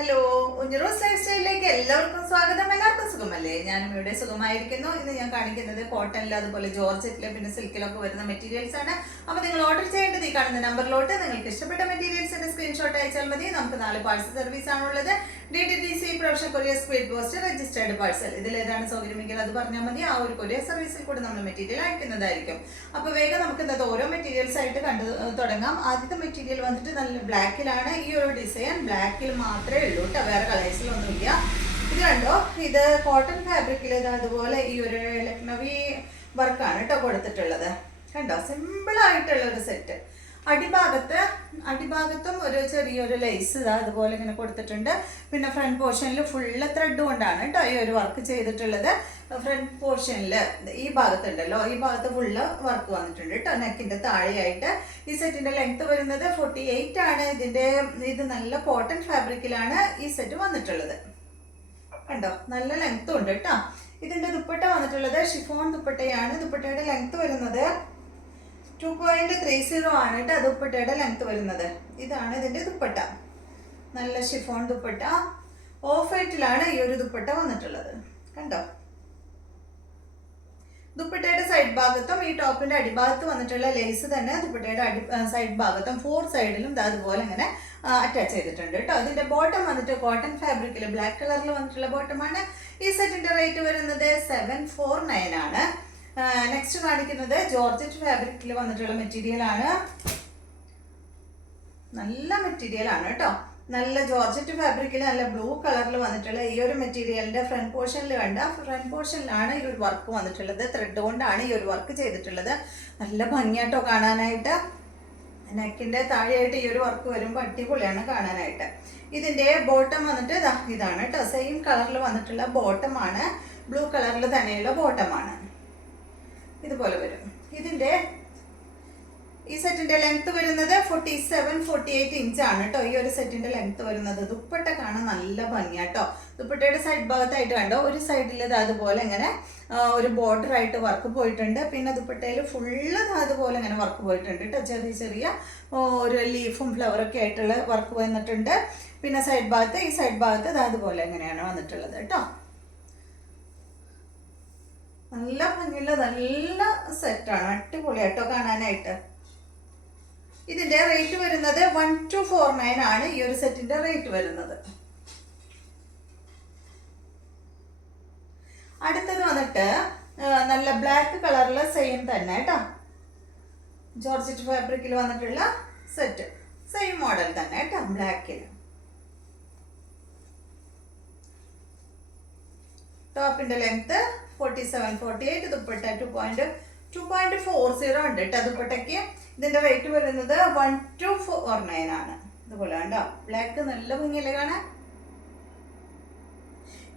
Hello, ഉഞ്ഞറോസ് life സ്റ്റൈലിലേക്ക് എല്ലാവർക്കും സ്വാഗതം. എല്ലാവർക്കും സുഖമല്ലേ? ഞാനും ഇവിടെ സുഖമായിരിക്കുന്നു. ഇന്ന് ഞാൻ കാണിക്കുന്നത് കോട്ടണിൽ അതുപോലെ ജോർജറ്റില് പിന്നെ സിൽക്കിലൊക്കെ വരുന്ന മെറ്റീരിയൽസ് ആണ്. അപ്പോൾ നിങ്ങൾ ഓർഡർ ചെയ്യേണ്ടത് ഈ കാണുന്ന നമ്പറിലോട്ട് നിങ്ങൾക്ക് ഇഷ്ടപ്പെട്ട മെറ്റീരിയൽസിന്റെ സ്ക്രീൻഷോട്ട് അയച്ചാൽ മതി. നമുക്ക് 4 പാഴ്സൽ സർവീസ് ആണുള്ളത്. DTDC professional courier speed post registered parcel. ഇതിൽ ഏതാണ് സൗകര്യമെങ്കിൽ അത് പറഞ്ഞാൽ മതി. ആ ഒരു കൊറിയർ സർവീസിൽ കൂടെ നമ്മൾ മെറ്റീരിയൽ അയക്കുന്നതായിരിക്കും. അപ്പോൾ വേഗം നമുക്ക് ഇന്നത്തെ ഓരോ മെറ്റീരിയൽസ് ആയിട്ട് കണ്ടു തുടങ്ങാം. ആദ്യത്തെ മെറ്റീരിയൽ വന്നിട്ട് നല്ല ബ്ലാക്കിലാണ്. ഈ ഒരു ഡിസൈൻ ബ്ലാക്കിൽ മാത്രമേ ഉള്ളൂ കേട്ടോ, വേറെ കളേഴ്സിലൊന്നുമില്ല. ഇത് കണ്ടോ, ഇത് കോട്ടൺ ഫാബ്രിക്കിൽ അതുപോലെ ഈ ഒരു ലക്നവി വർക്കാണ് കേട്ടോ കൊടുത്തിട്ടുള്ളത്. കണ്ടോ, സിമ്പിളായിട്ടുള്ള ഒരു സെറ്റ്. അടിഭാഗത്തും ഒരു ചെറിയൊരു ലേസ് അതുപോലെ ഇങ്ങനെ കൊടുത്തിട്ടുണ്ട്. പിന്നെ ഫ്രണ്ട് പോർഷനിൽ ഫുള്ള് ത്രെഡ് കൊണ്ടാണ് കേട്ടോ ഈ ഒരു വർക്ക് ചെയ്തിട്ടുള്ളത്. ഫ്രണ്ട് പോർഷനിൽ ഈ ഭാഗത്തുണ്ടല്ലോ, ഈ ഭാഗത്ത് ഫുള്ള് വർക്ക് വന്നിട്ടുണ്ട് കേട്ടോ, നെക്കിൻ്റെ താഴെയായിട്ട്. ഈ സെറ്റിൻ്റെ ലെങ്ത് വരുന്നത് 48 ആണ്. ഇത് നല്ല കോട്ടൺ ഫാബ്രിക്കിലാണ് ഈ സെറ്റ് വന്നിട്ടുള്ളത്. കണ്ടോ, നല്ല ലെങ്ത്തും ഉണ്ട് കേട്ടോ. ഇതിൻ്റെ ദുപ്പട്ട വന്നിട്ടുള്ളത് ഷിഫോൺ ദുപ്പട്ടയാണ്. ദുപ്പട്ടയുടെ ലെങ്ത് വരുന്നത് 2.30 ആണ് കേട്ടോ ദുപ്പട്ടയുടെ ലെങ്ത് വരുന്നത്. ഇതാണ് ഇതിൻ്റെ ദുപ്പട്ട. നല്ല ഷിഫോൺ ദുപ്പട്ട. ഓഫ് വൈറ്റിലാണ് ഈ ഒരു ദുപ്പട്ട വന്നിട്ടുള്ളത്. കണ്ടോ, ദുപ്പട്ടയുടെ സൈഡ് ഭാഗത്തും ഈ ടോപ്പിന്റെ അടിഭാഗത്ത് വന്നിട്ടുള്ള ലേസ് തന്നെ ദുപ്പട്ടയുടെ സൈഡ് ഭാഗത്തും 4 സൈഡിലും അതുപോലെ ഇങ്ങനെ അറ്റാച്ച് ചെയ്തിട്ടുണ്ട് കേട്ടോ. ഇതിന്റെ ബോട്ടം വന്നിട്ട് കോട്ടൺ ഫാബ്രിക്കിൽ ബ്ലാക്ക് കളറിൽ വന്നിട്ടുള്ള ബോട്ടമാണ്. ഈ സെറ്റിന്റെ റേറ്റ് വരുന്നത് 749 ആണ്. നെക്സ്റ്റ് കാണിക്കുന്നത് ജോർജറ്റ് ഫാബ്രിക്കിൽ വന്നിട്ടുള്ള മെറ്റീരിയൽ ആണ്. നല്ല മെറ്റീരിയൽ ആണ് കേട്ടോ. നല്ല ജോർജറ്റ് ഫാബ്രിക്കിൽ നല്ല ബ്ലൂ കളറിൽ വന്നിട്ടുള്ള ഈ ഒരു മെറ്റീരിയലിന്റെ ഫ്രണ്ട് പോർഷനിൽ ഫ്രണ്ട് പോർഷനിലാണ് ഈ ഒരു വർക്ക് വന്നിട്ടുള്ളത്. ത്രെഡ് കൊണ്ടാണ് ഈ ഒരു വർക്ക് ചെയ്തിട്ടുള്ളത്. നല്ല ഭംഗിയായിട്ടോ കാണാനായിട്ട്. നെക്കിന്റെ താഴെയായിട്ട് ഈ ഒരു വർക്ക് വരുമ്പോൾ അടിപൊളിയാണ് കാണാനായിട്ട്. ഇതിന്റെ ബോട്ടം വന്നിട്ട് ഇതാണ് കേട്ടോ, സെയിം കളറിൽ വന്നിട്ടുള്ള ബോട്ടമാണ്. ബ്ലൂ കളറിൽ തന്നെയുള്ള ബോട്ടമാണ്. ഇതുപോലെ വരും. ഈ സെറ്റിന്റെ ലെങ്ത് വരുന്നത് 47-48 ഇഞ്ചാണ് കേട്ടോ ഈ ഒരു സെറ്റിന്റെ ലെങ്ത് വരുന്നത്. ദുപ്പട്ട കാണാൻ നല്ല ഭംഗിയാട്ടോ. ദുപ്പട്ടയുടെ സൈഡ് ഭാഗത്തായിട്ട് കണ്ടോ, ഒരു സൈഡിൽ അതുപോലെ ഇങ്ങനെ ഒരു ബോർഡർ ആയിട്ട് വർക്ക് പോയിട്ടുണ്ട്. പിന്നെ ദുപ്പട്ടയിൽ ഫുള്ള് അതുപോലെ ഇങ്ങനെ വർക്ക് പോയിട്ടുണ്ട് കേട്ടോ. ചെറിയ ചെറിയ ഒരു ലീഫും ഫ്ലവറൊക്കെ ആയിട്ടുള്ള വർക്ക് വന്നിട്ടുണ്ട്. പിന്നെ ഈ സൈഡ് ഭാഗത്ത് അതുപോലെ എങ്ങനെയാണ് വന്നിട്ടുള്ളത് കേട്ടോ. നല്ല ഭംഗിയുള്ള നല്ല സെറ്റാണ്, അടിപൊളിയായിട്ടോ കാണാനായിട്ട്. ഇതിന്റെ റേറ്റ് വരുന്നത് 1249 ആണ് ഈ ഒരു സെറ്റിന്റെ റേറ്റ് വരുന്നത്. അടുത്തത് വന്നിട്ട് നല്ല ബ്ലാക്ക് കളറിലെ സെയിം തന്നെ കേട്ടോ, ജോർജറ്റ് ഫാബ്രിക്കിൽ വന്നിട്ടുള്ള സെറ്റ്. സെയിം മോഡൽ തന്നെ കേട്ടോ, ബ്ലാക്കിൽ. ടോപ്പിന്റെ ലെങ്ത് 47-48. ദുപ്പട്ട 2.40 ഉണ്ട് കേട്ടോ ദുപ്പട്ടയ്ക്ക്. ഇതിന്റെ റേറ്റ് വരുന്നത് 1249 ആണ്. ഇതുപോലെ കണ്ടോ, ബ്ലാക്ക് നല്ല ഭംഗിയല്ലേ കാണാൻ.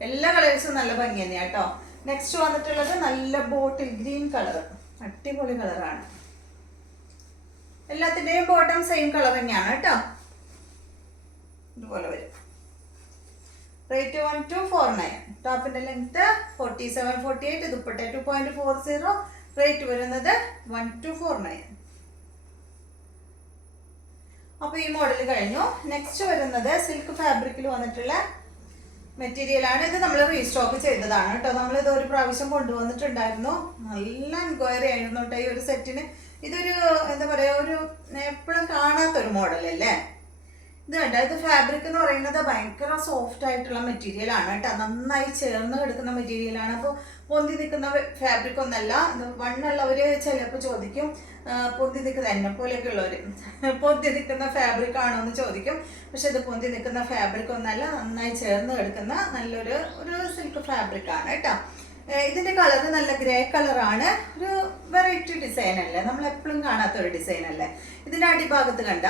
എല്ലാ കളേഴ്സും നല്ല ഭംഗി തന്നെയാണ് കേട്ടോ. നെക്സ്റ്റ് വന്നിട്ടുള്ളത് നല്ല ബോട്ടിൽ ഗ്രീൻ കളർ. അടിപൊളി കളറാണ്. എല്ലാത്തിന്റെയും ബോട്ടം സെയിം കളർ തന്നെയാണ് കേട്ടോ. ഇതുപോലെ വരും. റേറ്റ് 1249. ടോപ്പിന്റെ ലെങ്ത് 47-48. ദുപ്പട്ട 2.40. റേറ്റ് വരുന്നത് 1249. അപ്പോൾ ഈ മോഡൽ കഴിഞ്ഞു. നെക്സ്റ്റ് വരുന്നത് സിൽക്ക് ഫാബ്രിക്കിൽ വന്നിട്ടുള്ള മെറ്റീരിയൽ ആണ്. ഇത് നമ്മൾ റീസ്റ്റോക്ക് ചെയ്തതാണ് കേട്ടോ. നമ്മളിത് ഒരു പ്രാവശ്യം കൊണ്ടുവന്നിട്ടുണ്ടായിരുന്നു. നല്ല എൻക്വയറി ആയിരുന്നു കേട്ടോ ഈ ഒരു സെറ്റിന്. ഇതൊരു എന്താ പറയുക, ഒരു എപ്പോഴും കാണാത്തൊരു മോഡലല്ലേ ഇത് കണ്ടോ. ഇത് ഫാബ്രിക് എന്ന് പറയുന്നത് ഭയങ്കര സോഫ്റ്റ് ആയിട്ടുള്ള മെറ്റീരിയൽ ആണ് കേട്ടോ. നന്നായി ചേർന്ന് കിടക്കുന്ന മെറ്റീരിയൽ ആണ്. അപ്പോൾ പൊന്തി നിൽക്കുന്ന ഫാബ്രിക് ഒന്നല്ല. വണ്ണുള്ളവർ ചിലപ്പോൾ ചോദിക്കും, പൊന്തി നിൽക്കുന്ന എന്നെ പോലെയൊക്കെ ഉള്ളവർ പൊന്തി നിൽക്കുന്ന ഫാബ്രിക് ആണോ എന്ന് ചോദിക്കും. പക്ഷെ ഇത് പൊന്തി നിൽക്കുന്ന ഫാബ്രിക് ഒന്നല്ല, നന്നായി ചേർന്ന് കിടക്കുന്ന നല്ലൊരു സിൽക്ക് ഫാബ്രിക് ആണ് കേട്ടോ. ഇതിന്റെ കളർ നല്ല ഗ്രേ കളറാണ്. ഒരു വെറൈറ്റി ഡിസൈൻ അല്ലേ, നമ്മൾ എപ്പോഴും കാണാത്ത ഒരു ഡിസൈൻ അല്ലേ. ഇതിന്റെ അടിഭാഗത്ത് കണ്ട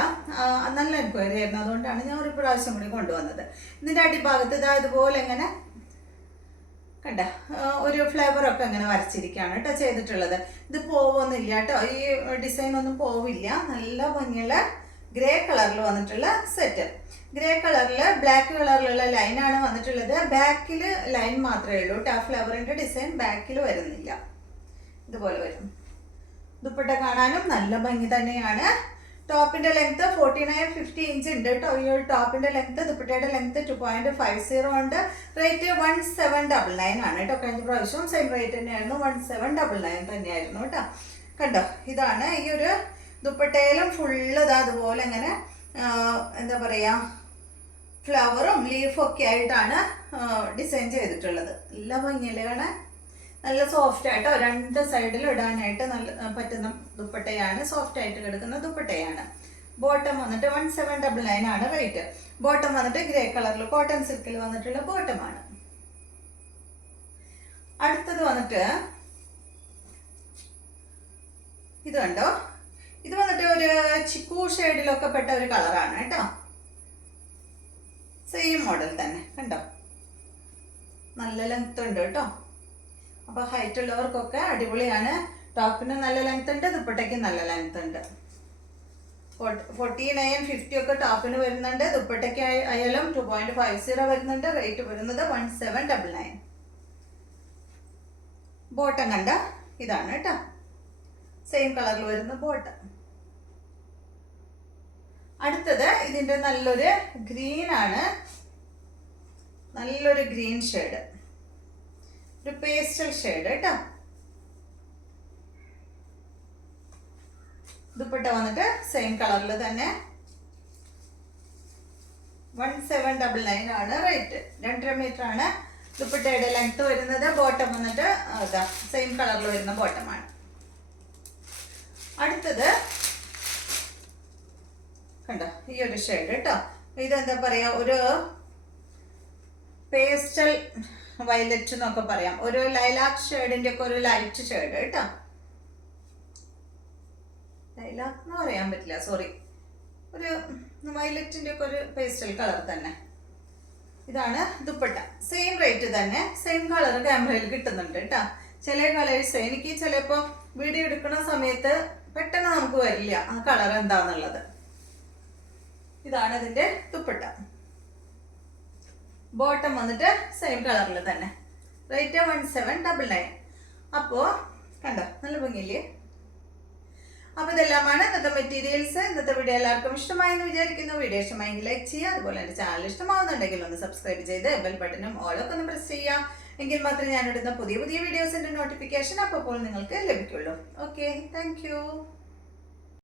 നല്ല എൻക്വയറി ആയിരുന്നു, അതുകൊണ്ടാണ് ഞാൻ ഒരു പ്രാവശ്യം കൂടി കൊണ്ടുവന്നത്. ഇതിന്റെ അടിഭാഗത്ത് ഇതുപോലെ ഇങ്ങനെ കണ്ട ഒരു ഫ്ലേവർ ഒക്കെ ഇങ്ങനെ വരച്ചിരിക്കുകയാണ് കേട്ടോ ചെയ്തിട്ടുള്ളത്. ഇത് പോവൊന്നുമില്ല കേട്ടോ, ഈ ഡിസൈൻ ഒന്നും പോവില്ല. നല്ല ഭംഗിയുള്ള ഗ്രേ കളറിൽ വന്നിട്ടുള്ള സെറ്റ്. ഗ്രേ കളറിൽ ബ്ലാക്ക് കളറിലുള്ള ലൈനാണ് വന്നിട്ടുള്ളത്. ബാക്കിൽ ലൈൻ മാത്രമേ ഉള്ളൂ കേട്ടോ. ആ ഫ്ലവറിന്റെ ഡിസൈൻ ബാക്കിൽ വരുന്നില്ല. ഇതുപോലെ വരും. ദുപ്പട്ട കാണാനും നല്ല ഭംഗി തന്നെയാണ്. ടോപ്പിന്റെ ലെങ്ത് 49-50 ഇഞ്ച് ഉണ്ട് കേട്ടോ. ഈ ഒരു ടോപ്പിന്റെ ലെങ്ത്, ദുപ്പട്ടയുടെ ലെങ്ത് 2.50 ഉണ്ട്. റേറ്റ് 1799 ആണ് കേട്ടോ. കഴിഞ്ഞ പ്രാവശ്യം സെയിം റേറ്റ് തന്നെയായിരുന്നു, 1799 തന്നെയായിരുന്നു കേട്ടോ. കണ്ടോ, ഇതാണ് ഈ ഒരു ദുപ്പട്ടയിലും ഫുള്ള് ഇതാ അതുപോലെ ഇങ്ങനെ എന്താ പറയാ, ഫ്ലവറും ലീഫും ഒക്കെ ആയിട്ടാണ് ഡിസൈൻ ചെയ്തിട്ടുള്ളത്. നല്ല ഭംഗിയല്ലേ കാണാൻ, നല്ല സോഫ്റ്റ് ആയിട്ടോ. രണ്ട് സൈഡിലും ഇടാനായിട്ട് നല്ല പറ്റുന്ന ദുപ്പട്ടയാണ്, സോഫ്റ്റ് ആയിട്ട് കിടക്കുന്ന ദുപ്പട്ടയാണ്. ബോട്ടം വന്നിട്ട് 1799 ആണ് റേറ്റ്. ബോട്ടം വന്നിട്ട് ഗ്രേ കളറിൽ കോട്ടൺ സിൽക്കിൽ വന്നിട്ടുള്ള ബോട്ടമാണ്. അടുത്തത് വന്നിട്ട് ഇത് കണ്ടോ, ഇത് വന്നിട്ട് ഒരു ചിക്കു ഷെയ്ഡിലൊക്കെ പെട്ട ഒരു കളറാണ് കേട്ടോ. സെയിം മോഡൽ തന്നെ കണ്ടോ, നല്ല ലെങ്ത് ഉണ്ട് കേട്ടോ. അപ്പോൾ ഹൈറ്റ് ഉള്ളവർക്കൊക്കെ അടിപൊളിയാണ്. ടോപ്പിന് നല്ല ലെങ്ത് ഉണ്ട്, ദുപ്പട്ടയ്ക്ക് നല്ല ലെങ്ത് ഉണ്ട്. 49-50 ഒക്കെ ടോപ്പിന് വരുന്നുണ്ട്, ദുപ്പട്ടയ്ക്ക് ആയാലും 2.50 വരുന്നുണ്ട്. റേറ്റ് വരുന്നത് 1799. ബോട്ടം കണ്ട ഇതാണ് കേട്ടോ, സെയിം കളറിൽ വരുന്ന ബോട്ടം. അടുത്തത് ഇതിന്റെ നല്ലൊരു ഗ്രീൻ ആണ്, നല്ലൊരു ഗ്രീൻ ഷെയ്ഡ്, ഒരു പേസ്റ്റൽ ഷെയ്ഡ് കേട്ടോ. ദുപ്പട്ട വന്നിട്ട് സെയിം കളറിൽ തന്നെ 1799 ആണ് റേറ്റ്. 2.5 മീറ്റർ ആണ് ദുപ്പട്ടയുടെ ലെങ്ത് വരുന്നത്. ബോട്ടം വന്നിട്ട് അതാ സെയിം കളറിൽ വരുന്ന ബോട്ടമാണ്. അടുത്തത് കണ്ടോ, ഈ ഒരു ഷെയ്ഡ് കേട്ടോ. ഇതെന്താ പറയാ, ഒരു പേസ്റ്റൽ വയലറ്റ് എന്നൊക്കെ പറയാം, ഒരു ലൈലാക്ക് ഷെയ്ഡിന്റെ ഒക്കെ ഒരു ലൈറ്റ് ഷെയ്ഡ് കേട്ടോ. ലൈലാക്ക് എന്ന് പറയാൻ പറ്റില്ല, സോറി, ഒരു വയലറ്റിന്റെ ഒക്കെ ഒരു പേസ്റ്റൽ കളർ തന്നെ. ഇതാണ് ദുപ്പട്ട. സെയിം റേറ്റ് തന്നെ, സെയിം കളർ ക്യാമറയിൽ കിട്ടുന്നുണ്ട് കേട്ടോ. ചില കളേഴ്സ് എനിക്ക് ചിലപ്പോൾ വീഡിയോ എടുക്കുന്ന സമയത്ത് പെട്ടെന്ന് നമുക്ക് വരില്ല ആ കളർ എന്താന്നുള്ളത്. ഇതാണ് ഇതിന്റെ ദുപ്പട്ട. ബോട്ടം വന്നിട്ട് സെയിം കളറിൽ തന്നെ. റേറ്റ് 1799. അപ്പോൾ കണ്ടോ, നല്ല ഭംഗിയില്ലേ. അപ്പോൾ ഇതെല്ലാമാണ് ഇന്നത്തെ മെറ്റീരിയൽസ്. ഇന്നത്തെ വീഡിയോ എല്ലാവർക്കും ഇഷ്ടമായെന്ന് വിചാരിക്കുന്നു. വീഡിയോ ഇഷ്ടമായെങ്കിൽ ലൈക്ക് ചെയ്യുക. അതുപോലെ എൻ്റെ ചാനൽ ഇഷ്ടമാവുന്നുണ്ടെങ്കിൽ ഒന്ന് സബ്സ്ക്രൈബ് ചെയ്ത് ബെൽ ബട്ടണും ഓളൊക്കെ ഒന്ന് പ്രസ് ചെയ്യുക. എങ്കിൽ മാത്രമേ ഞാനിടുന്ന പുതിയ പുതിയ വീഡിയോസിൻ്റെ നോട്ടിഫിക്കേഷൻ അപ്പോൾ നിങ്ങൾക്ക് ലഭിക്കുള്ളൂ. Okay, thank you.